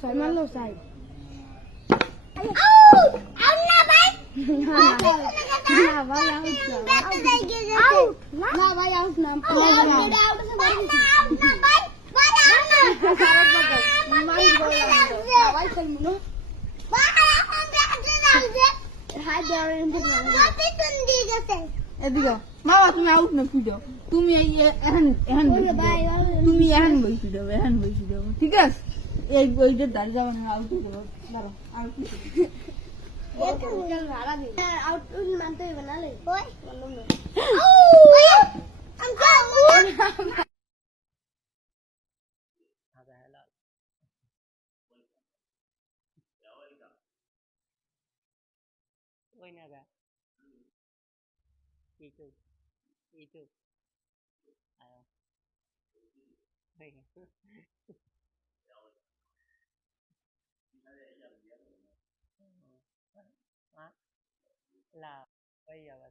ছয় মারলো চাই ভাই আউট না এদিকে মামা তুমি আউট না পিডো তুমি তুমি এখন বসে দেবো এখন বসে দেবো ঠিক আছে এই বইটা দাঁড়িয়ে যাবো না আউট হয়ে যাবো দাঁড়া আউট আউট মানতে হবে না Ôi nè bà, đi chung, à, đây, là bây giờ